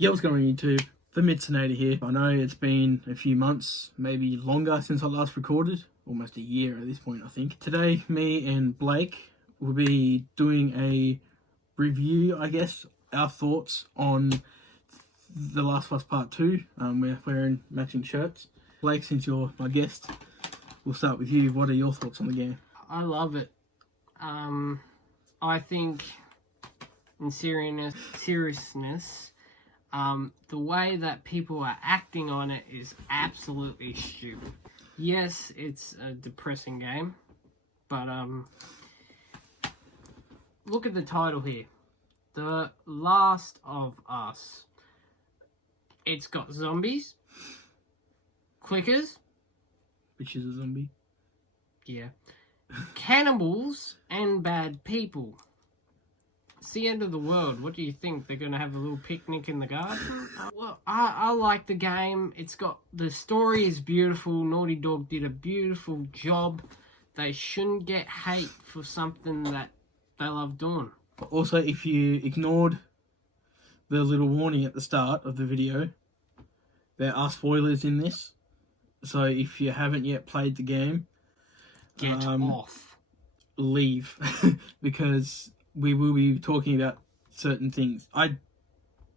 Yeah, what's going on YouTube? The Midsonator here. I know it's been a few months, maybe longer since I last recorded. Almost a year at this point, I think. Today, me and Blake will be doing a review, I guess, our thoughts on The Last of Us Part 2. We're wearing matching shirts. Blake, since you're my guest, we'll start with you. What are your thoughts on the game? I love it. I think in seriousness, the way that people are acting on it is absolutely stupid. Yes, it's a depressing game, but look at the title here. The Last of Us. It's got zombies, clickers, Which is a zombie. yeah, cannibals, and bad people. It's the end of the world. What do you think? They're going to have a little picnic in the garden? Well, I like the game. The story is beautiful. Naughty Dog did a beautiful job. They shouldn't get hate for something that they love doing. Also, if you ignored the little warning at the start of the video, there are spoilers in this. So if you haven't yet played the game, Get off. Leave. Because we will be talking about certain things. I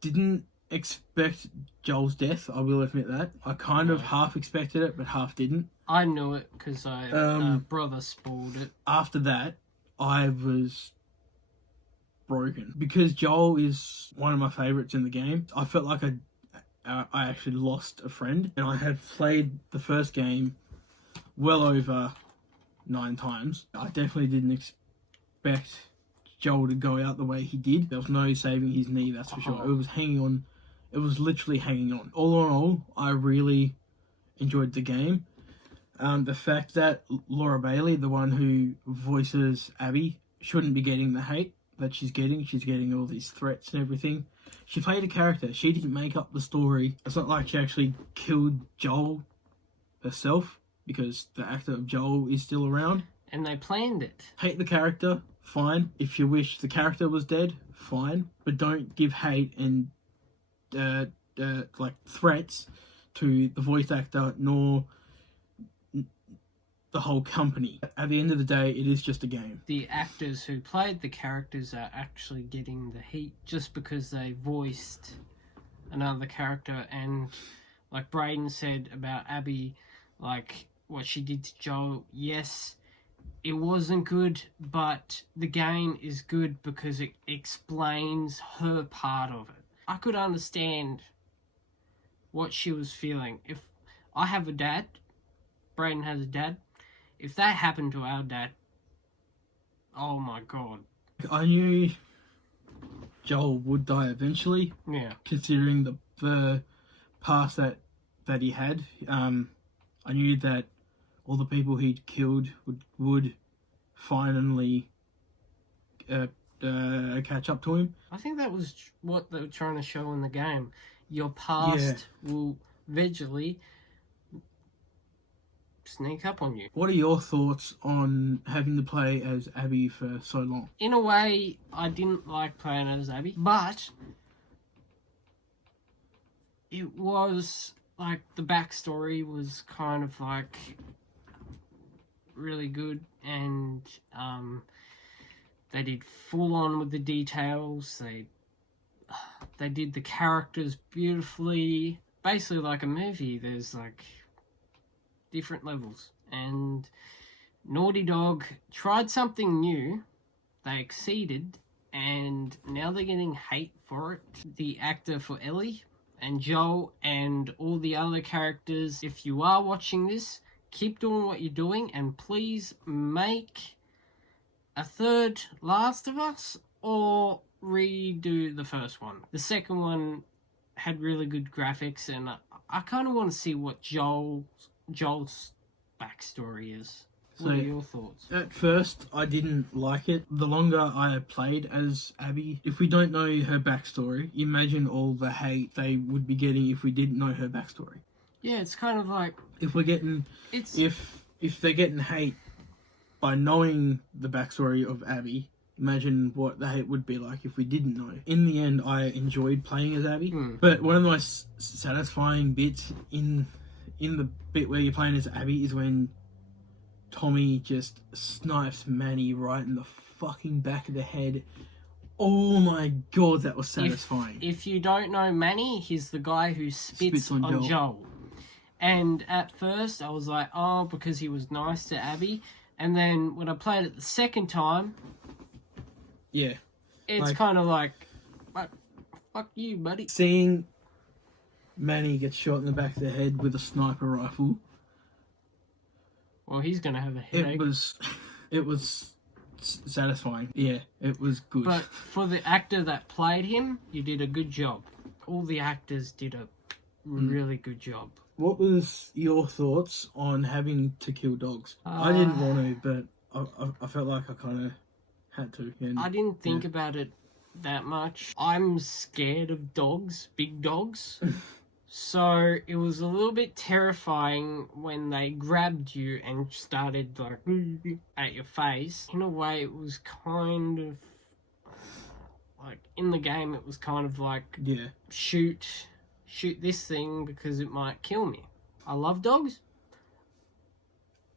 didn't expect Joel's death, I will admit that. I kind of half expected it, but half didn't. I knew it because my brother spoiled it. After that, I was broken. Because Joel is one of my favourites in the game, I felt like I actually lost a friend. And I had played the first game well over 9 times. I definitely didn't expect Joel to go out the way he did. There was no saving his knee, that's for sure. It was hanging on. It was literally hanging on. All in all, I really enjoyed the game. The fact that Laura Bailey, the one who voices Abby, shouldn't be getting the hate that she's getting all these threats and everything. She played a character. She didn't make up the story. It's not like she actually killed Joel herself, because the actor of Joel is still around. And they planned it. Hate the character, fine. If you wish the character was dead, fine. But don't give hate and like threats to the voice actor nor the whole company. At the end of the day, it is just a game. The actors who played the characters are actually getting the heat just because they voiced another character. And like Braden said about Abby, like what she did to Joel, yes, it wasn't good, but the game is good because it explains her part of it. I could understand what she was feeling. If I have a dad, Braden has a dad, if that happened to our dad, oh my god. I knew Joel would die eventually. Yeah. Considering the past that he had. I knew that all the people he'd killed would finally catch up to him. I think that was what they were trying to show in the game. Your past will eventually sneak up on you. What are your thoughts on having to play as Abby for so long? In a way, I didn't like playing as Abby, but it was like the backstory was kind of like really good, and they did full on with the details. They did the characters beautifully, basically like a movie. There's like different levels, and Naughty Dog tried something new. They exceeded, and now they're getting hate for it. The actor for Ellie and Joel and all the other characters, if you are watching this, keep doing what you're doing, and please make a third Last of Us or redo the first one. The second one had really good graphics, and I kind of want to see what Joel's backstory is. What are your thoughts? At first, I didn't like it. The longer I played as Abby, if we don't know her backstory, imagine all the hate they would be getting if we didn't know her backstory. Yeah, it's kind of like if they're getting hate by knowing the backstory of Abby, imagine what it would be like if we didn't know. In the end, I enjoyed playing as Abby, Hmm. but one of the most satisfying bits in the bit where you're playing as Abby is when Tommy just snipes Manny right in the fucking back of the head. Oh my god, that was satisfying. If you don't know Manny, he's the guy who spits on Joel. And at first, I was like, oh, because he was nice to Abby. And then when I played it the second time, yeah, it's kind of like, fuck you, buddy. Seeing Manny get shot in the back of the head with a sniper rifle. Well, he's gonna have a headache. It was satisfying. Yeah, it was good. But for the actor that played him, you did a good job. All the actors did a really good job. What was your thoughts on having to kill dogs? I didn't want to, but I felt like I kind of had to. And, I didn't think about it that much. I'm scared of dogs, big dogs. So it was a little bit terrifying when they grabbed you and started like at your face. In a way, it was kind of like in the game. It was kind of like shoot this thing because it might kill me. I love dogs.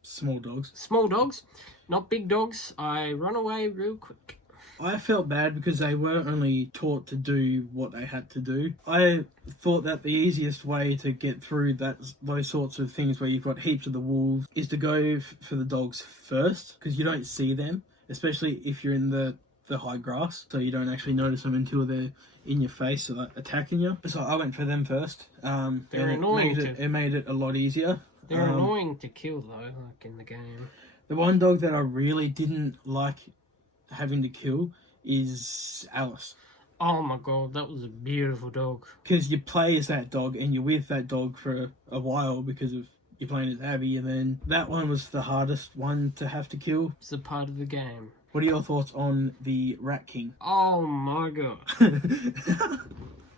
Small dogs, not big dogs. I run away real quick. I felt bad because they were only taught to do what they had to do. I thought that the easiest way to get through those sorts of things where you've got heaps of the wolves is to go for the dogs first, because you don't see them, especially if you're in the high grass, so you don't actually notice them until they're in your face, so like attacking you. So I went for them first. They're annoying. It made it a lot easier. They're annoying to kill though, like in the game. The one dog that I really didn't like having to kill is Alice. Oh my god, that was a beautiful dog. Because you play as that dog and you're with that dog for a while because of you're playing as Abby, and then that one was the hardest one to have to kill. It's a part of the game. What are your thoughts on the Rat King? Oh my god.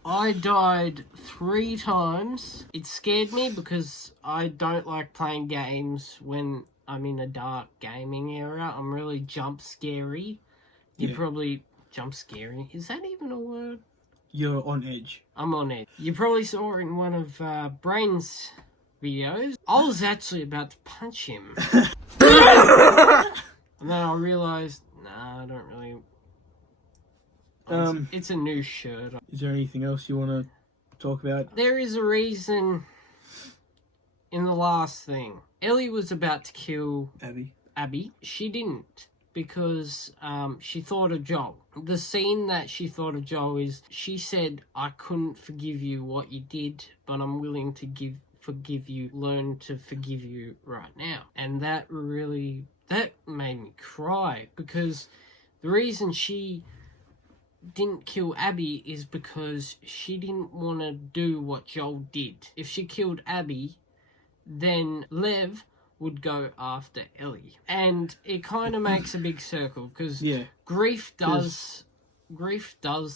I died 3 times. It scared me because I don't like playing games when I'm in a dark gaming area. I'm really jump scary. Probably jump scary. Is that even a word? You're on edge. I'm on edge. You probably saw in one of Brain's videos. I was actually about to punch him. And then I realised, nah, I don't really... It's a new shirt. Is there anything else you want to talk about? There is a reason in the last thing. Ellie was about to kill Abby. She didn't, because she thought of Joel. The scene that she thought of Joel is, she said, I couldn't forgive you what you did, but I'm willing to forgive you, learn to forgive you right now. And that made me cry, because the reason she didn't kill Abby is because she didn't want to do what Joel did. If she killed Abby, then Lev would go after Ellie. And it kind of makes a big circle, because grief does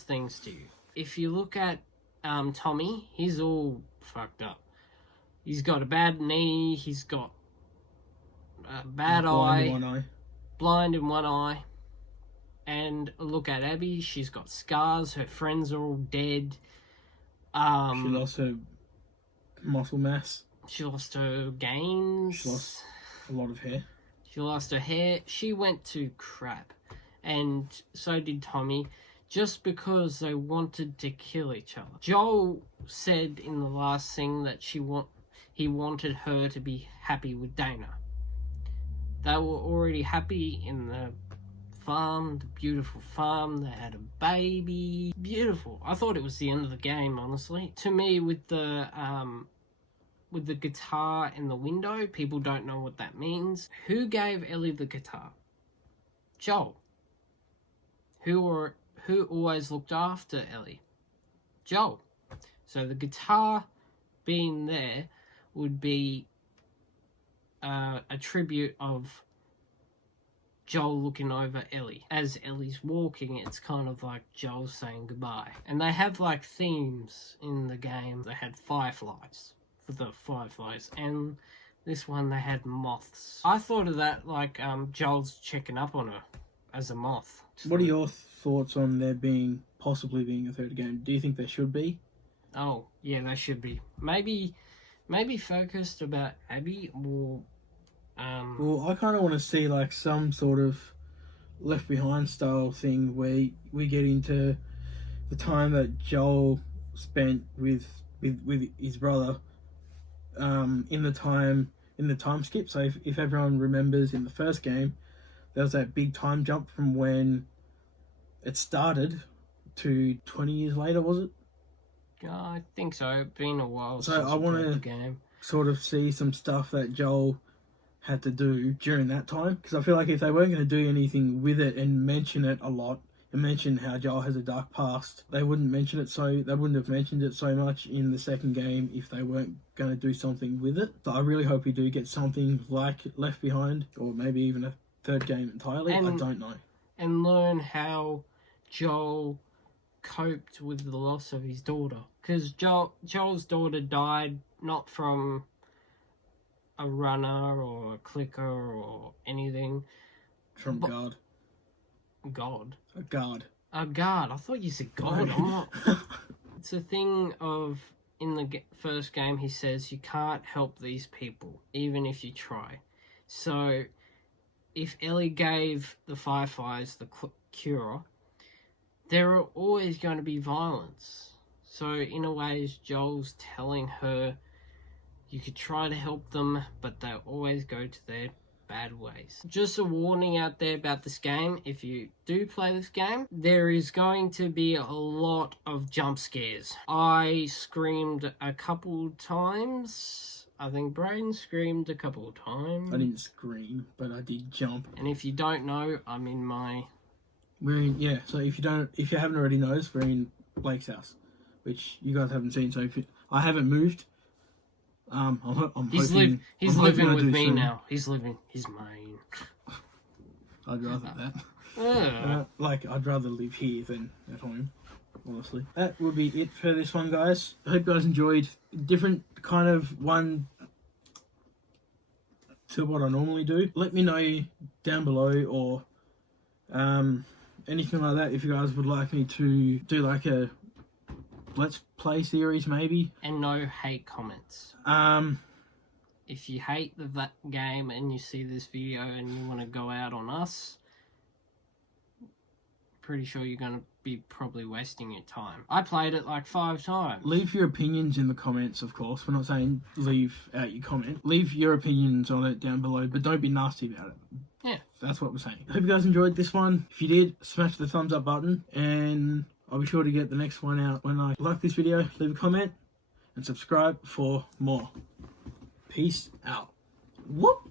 things to you. If you look at Tommy, he's all fucked up. He's got a bad knee, he's got a bad eye, blind in one eye. And look at Abby, she's got scars, her friends are all dead. She lost her muscle mass. She lost her gains. She lost a lot of hair. She lost her hair. She went to crap. And so did Tommy, just because they wanted to kill each other. Joel said in the last thing that he wanted her to be happy with Dana. They were already happy in the farm, the beautiful farm. They had a baby. Beautiful. I thought it was the end of the game, honestly. To me, with the guitar in the window, people don't know what that means. Who gave Ellie the guitar? Joel. Who always looked after Ellie? Joel. So the guitar being there would be a tribute of Joel looking over Ellie. As Ellie's walking, it's kind of like Joel saying goodbye. And they have like themes in the game. They had fireflies for the fireflies, and this one they had moths. I thought of that like Joel's checking up on her. as a moth. What are your thoughts on there possibly being a third game? Do you think there should be? Oh, yeah, they should be. Maybe focused about Abby or Well, I kind of want to see like some sort of Left Behind style thing where we get into the time that Joel spent with his brother in the time skip. So if everyone remembers, in the first game there was that big time jump from when it started to 20 years later, was it? I think so. It's been a while So since I I want played the to game. sort of see some stuff that Joel had to do during that time, because I feel like if they weren't going to do anything with it and mention it a lot and mention how Joel has a dark past, they wouldn't have mentioned it so much in the second game if they weren't going to do something with it. So I really hope we do get something like Left Behind, or maybe even a third game entirely. I don't know. And learn how Joel coped with the loss of his daughter, because Joel's daughter died not from a runner or a clicker or anything. From God. God? A guard. A guard. I thought you said God. I'm not. It's a thing of, in the first game, he says you can't help these people, even if you try. So, if Ellie gave the Fireflies the cure, there are always going to be violence. So, in a way, Joel's telling her you could try to help them, but they'll always go to their bad ways. Just a warning out there about this game. If you do play this game, there is going to be a lot of jump scares. I screamed a couple times. I think Braden screamed a couple times. I didn't scream, but I did jump. And if you don't know, I'm in my... So if you haven't already noticed, we're in Blake's house, which you guys haven't seen. So I haven't moved. He's living with me soon. Now. He's mine. I'd rather that. I'd rather live here than at home, honestly. That would be it for this one, guys. I hope you guys enjoyed. Different kind of one to what I normally do. Let me know down below, or anything like that, if you guys would like me to do like a Let's Play series, maybe. And no hate comments. If you hate that game and you see this video and you want to go out on us, pretty sure you're going to be probably wasting your time. I played it like 5 times. Leave your opinions in the comments, of course. We're not saying leave out your comment. Leave your opinions on it down below, but don't be nasty about it. Yeah. That's what we're saying. Hope you guys enjoyed this one. If you did, smash the thumbs up button, and I'll be sure to get the next one out when I like this video. Leave a comment and subscribe for more. Peace out. Whoop!